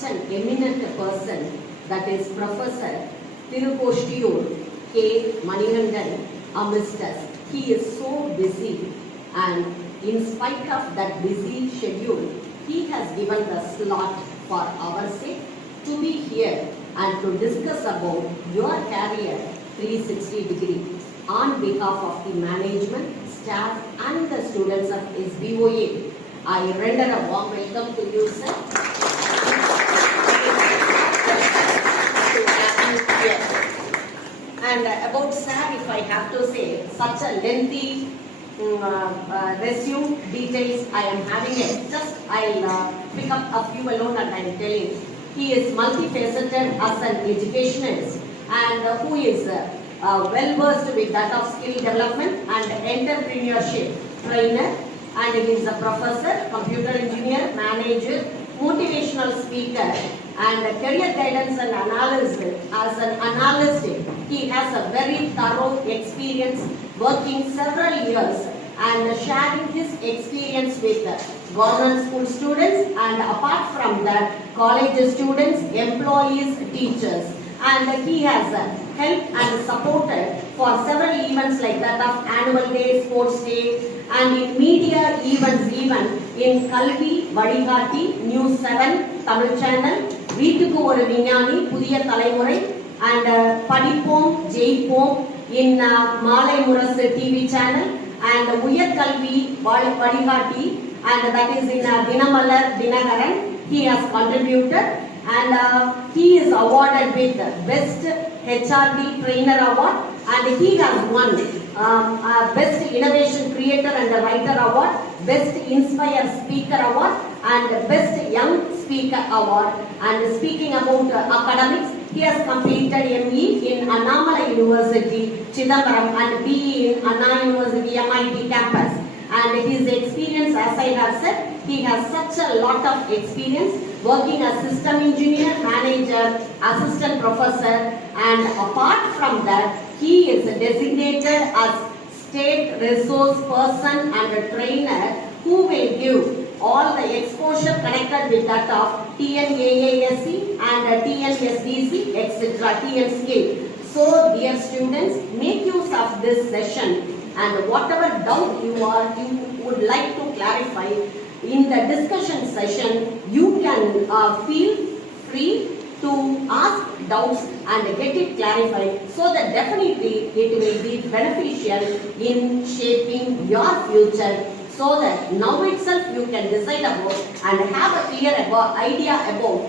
An eminent person, that is Professor Tirukoshiyur K. Manigandan, amidst us. He is so busy, and in spite of that busy schedule, he has given the slot for our sake to be here and to discuss about your career 360 degree. On behalf of the management, staff and the students of SBOA, I render a warm welcome to you, sir. And about sir, if I have to say, such a lengthy resume details I am having it. Just I'll pick up a few alone and I am telling. He is multifaceted as an educationalist and who is well versed with that of skill development and entrepreneurship trainer, and he is a professor, computer engineer, manager, motivational speaker, and career guidance and analysis. As an analyst, he has a very thorough experience working several years and sharing his experience with government school students and apart from that, college students, employees, teachers. And he has helped and supported for several events like that of annual day, sports day, and in media events even in Kalvi, Vadihati, News 7, Tamil Channel, வீட்டுக்கு ஒரு விஞ்ஞானி புதிய தலைமுறை and படிப்போம் ஜெயிப்போம் in மாலை முரசு TV channel and உயர்கல்வி வழிகாட்டி and that is in Dinamalar Dinakaran. He has contributed and he is awarded with best HRD trainer award and he has won best innovation creator and writer award, best inspire speaker award and best young speaker award. And speaking about academics, he has completed ME in Annamalai University, Chidambaram, and BE in Anna University, MIT campus. And his experience, as I have said, he has such a lot of experience working as system engineer, manager, assistant professor, and apart from that, he is designated as state resource person and a trainer who will give all the exposure connected with that of TNAASC and TNSDC, etc., TNSK. So, dear students, make use of this session and whatever doubt you would like to clarify in the discussion session, you can feel free to ask doubts and get it clarified so that definitely it will be beneficial in shaping your future, so that now itself you can decide about and have a clear idea about